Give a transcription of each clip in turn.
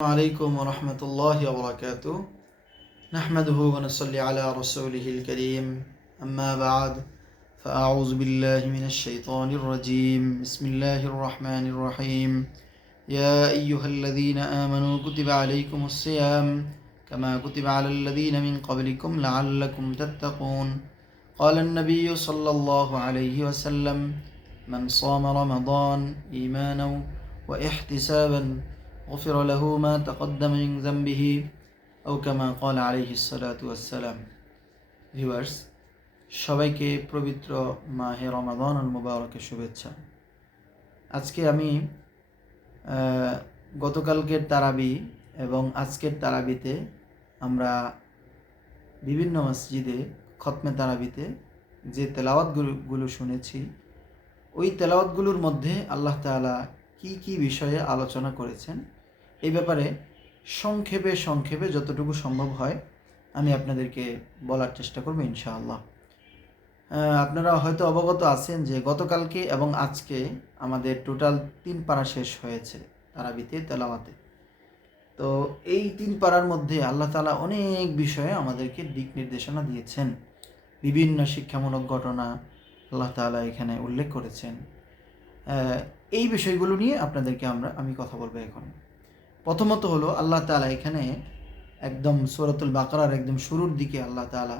عليكم ورحمة الله وبركاته. نحمده ونصلي على رسوله الكريم. أما بعد فأعوذ بالله من الشيطان الرجيم. بسم الله الرحمن الرحيم. يا أيها الذين آمنوا كتب عليكم الصيام كما كتب على الذين من قبلكم لعلكم تتقون. قال النبي صلى الله عليه وسلم: من صام رمضان إيمانا واحتسابا غفر له ما تقدم من ذنبه أو كما قال عليه الصلاة والسلام. Viewers, সবাইকে পবিত্র মাহে রমাদান আল মুবারকের শুভেচ্ছা। আজকে আমি গতকালকের তারাবি এবং আজকের তারাবিতে আমরা বিভিন্ন মসজিদে খতমে তারাবিতে যে তেলাওয়াতগুলো শুনেছি, ওই তেলাওয়াতগুলোর মধ্যে আল্লাহ তাআলা কি কি বিষয়ে আলোচনা করেছেন এই ব্যাপারে সংক্ষেপে যতটুকু সম্ভব হয় আমি আপনাদেরকে বলার চেষ্টা করব ইনশাআল্লাহ। আপনারা হয়তো অবগত আছেন যে গতকালকে এবং আজকে আমাদের টোটাল 3 পারা শেষ হয়েছে তারাবিতে তেলাওয়াতে। তো এই 3 পারার মধ্যে আল্লাহ তাআলা অনেক বিষয়ে আমাদেরকে দিক নির্দেশনা দিয়েছেন। বিভিন্ন শিক্ষামূলক ঘটনা আল্লাহ তাআলা এখানে উল্লেখ করেছেন। এই বিষয়গুলো নিয়ে আপনাদেরকে আমি কথা বলবো এখন। প্রথমত হলো, আল্লাহ তাআলা এখানে একদম সূরাতুল বাকারার একদম শুরুর দিকে আল্লাহ তাআলা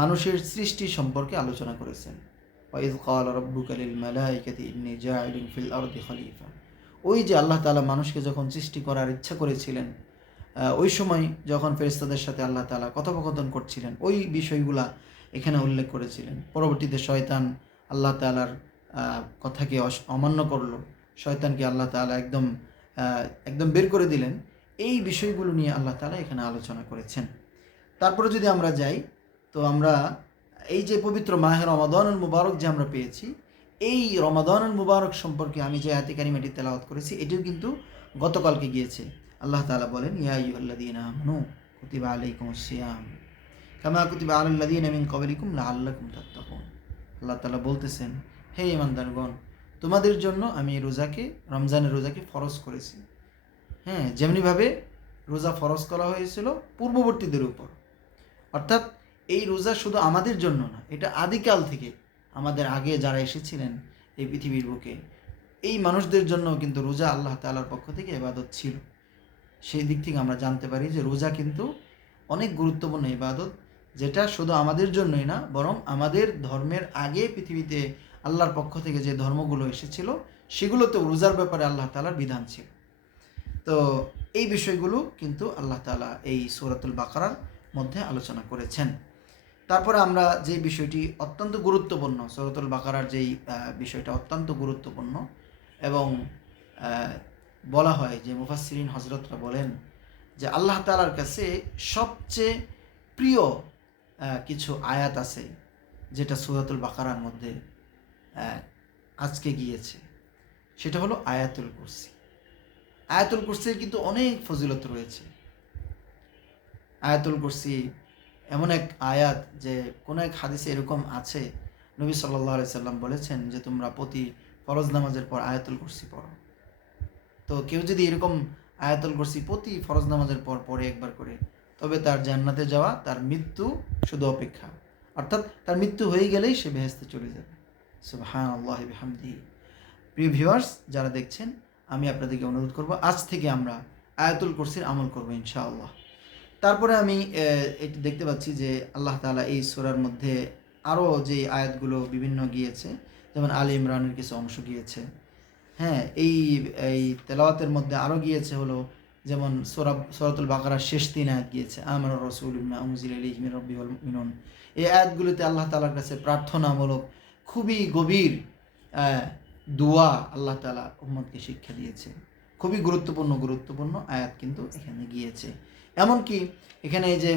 মানুষের সৃষ্টি সম্পর্কে আলোচনা করেছেন। ওয়াইয ক্বালা রাব্বুকা লিল মালাইকাতি ইন্নী জাইলুন ফিল আরদি খলিফা। ওই যে আল্লাহ তাআলা মানুষকে যখন সৃষ্টি করার ইচ্ছা করেছিলেন, ওই সময় যখন ফেরেশতাদের সাথে আল্লাহ তাআলা কথোপকথন করছিলেন, ওই বিষয়গুলা এখানে উল্লেখ করেছিলেন। পরবর্তীতে শয়তান আল্লাহ তাআলার কথাকে অমান্য করলো, শয়তানকে আল্লাহ তাআলা একদম বের করে দিলেন। এই বিষয়গুলো নিয়ে আল্লাহ তাআলা এখানে আলোচনা করেছেন। তারপরে যদি আমরা যাই, তো আমরা এই যে পবিত্র মাহে রমাদানুল মুবারক যে আমরা পেয়েছি, এই রমাদানুল মুবারক সম্পর্কে আমি যে আয়াতে কারিমাটি তেলাওয়াত করেছি, এটিও কিন্তু গতকালকে গিয়েছে। আল্লাহ তাআলা বলেন, ইয়া আইয়ুহাল্লাযীনা আমানু কুতিবা আলাইকুমুস সিয়াম কামা কুতিবা আলাল লাযীনা মিন ক্বাবলিকুম লাআল্লাকুম তাত্তাকুন। আল্লাহ তাআলা বলতেছেন, হে ঈমানদারগণ, তোমাদের জন্য আমি রমজানের রোজাকে ফরজ করেছি। হ্যাঁ, যেমনিভাবে রোজা ফরজ করা হয়েছিল পূর্ববর্তীদের উপর। অর্থাৎ এই রোজা শুধু আমাদের জন্য না, এটা আদিকাল থেকে আমাদের আগে যারা এসেছিলেন এই পৃথিবীর বুকে, এই মানুষদের জন্য কিন্তু রোজা আল্লাহ তাআলার পক্ষ থেকে ইবাদত ছিল। সেই দিক থেকে আমরা জানতে পারি যে রোজা কিন্তু অনেক গুরুত্বপূর্ণ ইবাদত, যেটা শুধু আমাদের জন্যই না, বরং আমাদের ধর্মের আগে পৃথিবীতে আল্লাহর পক্ষ থেকে যে ধর্মগুলো এসেছিল সেগুলোতেও রোজার ব্যাপারে আল্লাহ তাআলার বিধান ছিল। তো এই বিষয়গুলো কিন্তু আল্লাহ তাআলা এই সূরাতুল বাকারার মধ্যে আলোচনা করেছেন। তারপরে আমরা যে বিষয়টি অত্যন্ত গুরুত্বপূর্ণ, সূরাতুল বাকারার যেই বিষয়টা অত্যন্ত গুরুত্বপূর্ণ এবং বলা হয় যে মুফাসসিরিন হযরতরা বলেন যে আল্লাহ তাআলার কাছে সবচেয়ে প্রিয় কিছু আয়াত আছে যেটা সূরাতুল বাকারার মধ্যে আজকে গিয়েছে, সেটা হলো আয়াতুল কুরসি। আয়াতুল কুরসির কিন্তু অনেক ফজিলত রয়েছে। আয়াতুল কুরসি এমন এক আয়াত যে কোনো এক হাদিসে এরকম আছে, নবী সাল্লাল্লাহু আলাইহি সাল্লাম বলেছেন যে তোমরা প্রতি ফরজ নামাজের পর আয়াতুল কুরসি পড়ো। তো কেউ যদি এরকম আয়াতুল কুরসি প্রতি ফরজ নামাজের পর পড়ে একবার করে, তবে তার জান্নাতে যাওয়া, তার মৃত্যু শুধু অপেক্ষা। অর্থাৎ তার মৃত্যু হয়ে গেলেই সে বেহেশতে চলে যাবে। সুবহানাল্লাহি বিহামদিহি। প্রিয় ভিউয়ার্স, যারা দেখছেন, আমি আপনাদেরকে অনুরোধ করব আজ থেকে আমরা আয়াতুল কুরসির আমল করব ইনশাআল্লাহ। তারপরে আমি এটি দেখতে পাচ্ছি যে আল্লাহ তাআলা এই সূরার মধ্যে আরও যে আয়াতগুলো বিভিন্ন গিয়েছে, যেমন আলে ইমরানের কিছু অংশ গিয়েছে। হ্যাঁ, এই তেলাওয়াতের মধ্যে আরও গিয়েছে হলো যেমন সূরাতুল বাকারার শেষ 3 আয়াত গিয়েছে, আমানার রাসূলু বিমা উনজিলা ইলাইহি মির রাব্বিহি ওয়াল মুমিনুন। এই আয়াতগুলোতে আল্লাহ তাআলার কাছে প্রার্থনামূলক খুবই গভীর দোয়া আল্লাহ তাআলা উম্মতকে শিক্ষা দিয়েছে। খুবই গুরুত্বপূর্ণ আয়াত কিন্তু এখানে গিয়েছে। এমনকি এখানে এই যে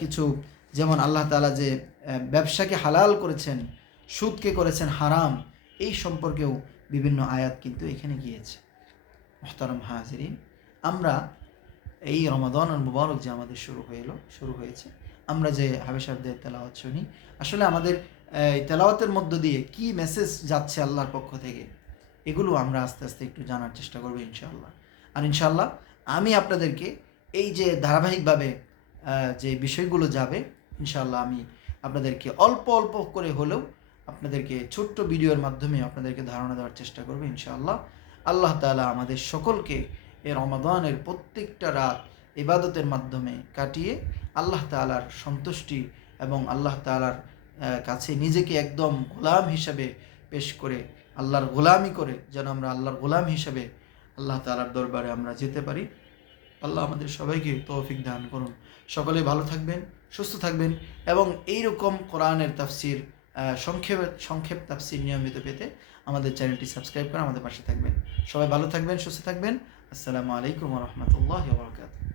কিছু, যেমন আল্লাহ তাআলা যে ব্যবসাকে হালাল করেছেন, সুদকে করেছেন হারাম, এই সম্পর্কেও বিভিন্ন আয়াত কিন্তু এখানে গিয়েছে। মুহতারাম হাজিরিন, আমরা এই রমাদানুল মুবারক যে আমাদের শুরু হয়েছে, আমরা যে হাবিব সাহেবদের তেলাওয়াত শুনি, আসলে আমাদের এই তেলাওয়াতের মধ্য দিয়ে কি মেসেজ যাচ্ছে আল্লাহর পক্ষ থেকে, এগুলো আমরা আস্তে আস্তে একটু জানার চেষ্টা করবো ইনশাআল্লাহ। আর ইনশাআল্লাহ আমি আপনাদেরকে এই যে ধারাবাহিকভাবে যে বিষয়গুলো যাবে, ইনশাআল্লাহ আমি আপনাদেরকে অল্প অল্প করে হলেও আপনাদেরকে ছোট্ট ভিডিওর মাধ্যমে আপনাদেরকে ধারণা দেওয়ার চেষ্টা করব ইনশাআল্লাহ। আল্লাহ তাআলা আমাদের সকলকে এ রমাদানের প্রত্যেকটা রাত ইবাদতের মাধ্যমে কাটিয়ে আল্লাহ তাআলার সন্তুষ্টি এবং আল্লাহ তাআলার কাছে নিজেকে একদম গোলাম হিসাবে পেশ করে, আল্লাহর গোলামি করে যেন আমরা আল্লাহর গোলাম হিসাবে আল্লাহ তাআলার দরবারে আমরা যেতে পারি। আল্লাহ আমাদের সবাইকে তৌফিক দান করুন। সকলে ভালো থাকবেন, সুস্থ থাকবেন এবং এইরকম কোরআনের তাফসির সংক্ষেপ তাফসির নিয়মিত পেতে আমাদের চ্যানেলটি সাবস্ক্রাইব করে আমাদের পাশে থাকবেন। সবাই ভালো থাকবেন, সুস্থ থাকবেন। আসসালামু আলাইকুম ওয়া রাহমাতুল্লাহি ওয়া বারাকাতুহু।